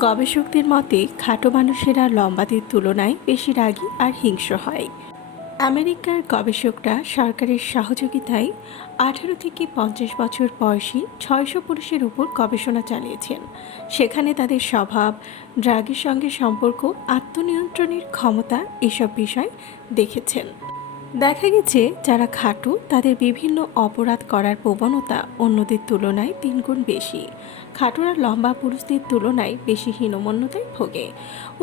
গবেষকদের মতে খাটো মানুষেরা লম্বাদের তুলনায় বেশি রাগী আর হিংস্র হয়। আমেরিকার গবেষকরা সরকারের সহযোগিতায় 18 থেকে 50 বছর বয়সী 600 পুরুষের উপর গবেষণা চালিয়েছেন। সেখানে তাদের স্বভাব, ড্রাগের সঙ্গে সম্পর্ক, আত্মনিয়ন্ত্রণের ক্ষমতা এসব বিষয় দেখেছেন। দেখা গেছে যারা খাটো তাদের বিভিন্ন অপরাধ করার প্রবণতা অন্যদের তুলনায় 3 গুণ বেশি। খাটোরা লম্বা পুরুষদের তুলনায় বেশি হীনমন্যতায় ভোগে।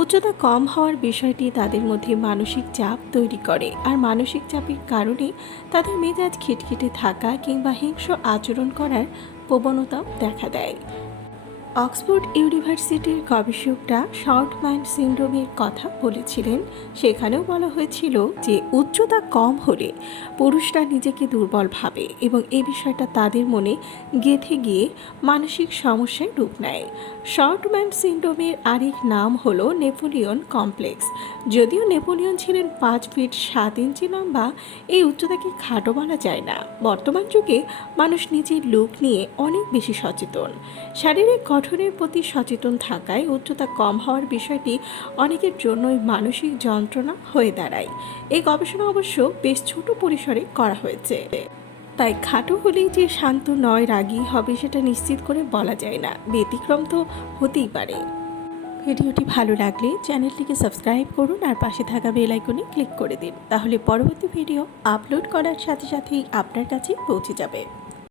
উচ্চতা কম হওয়ার বিষয়টি তাদের মধ্যে মানসিক চাপ তৈরি করে, আর মানসিক চাপের কারণে তাদের মেজাজ খিটখিটে থাকা কিংবা হিংস্র আচরণ করার প্রবণতাও দেখা দেয়। অক্সফোর্ড ইউনিভার্সিটির গবেষকরা শর্ট ম্যান সিন্ড্রোমের কথা বলেছিলেন। সেখানেও বলা হয়েছিল যে উচ্চতা কম হলে পুরুষরা নিজেকে দুর্বল ভাবে এবং এই বিষয়টা তাদের মনে গেঁথে গিয়ে মানসিক সমস্যায় রূপ নেয়। শর্ট ম্যান সিন্ড্রোমের আরেক নাম হলো নেপোলিয়ন কমপ্লেক্স। যদিও নেপোলিয়ন ছিলেন 5 ফিট 7 ইঞ্চি লম্বা, এই উচ্চতাকে খাটো বলা যায় না। বর্তমান যুগে মানুষ নিজের লুক নিয়ে অনেক বেশি সচেতন। শারীরিক গঠনের প্রতি সচেতন থাকায় উচ্চতা কম হওয়ার বিষয়টি অনেকের জন্যই মানসিক যন্ত্রণা হয়ে দাঁড়ায়। এই গবেষণা অবশ্য বেশ ছোট পরিসরে করা হয়েছে, তাই খাটো হলেই যে শান্ত নয় রাগী হবে সেটা নিশ্চিত করে বলা যায় না। ব্যতিক্রম তো হতেই পারে। ভিডিওটি ভালো লাগলে চ্যানেলটিকে সাবস্ক্রাইব করুন আর পাশে থাকা বেল আইকনে ক্লিক করে দিন, তাহলে পরবর্তী ভিডিও আপলোড করার সাথে সাথেই আপনার কাছে পৌঁছে যাবে।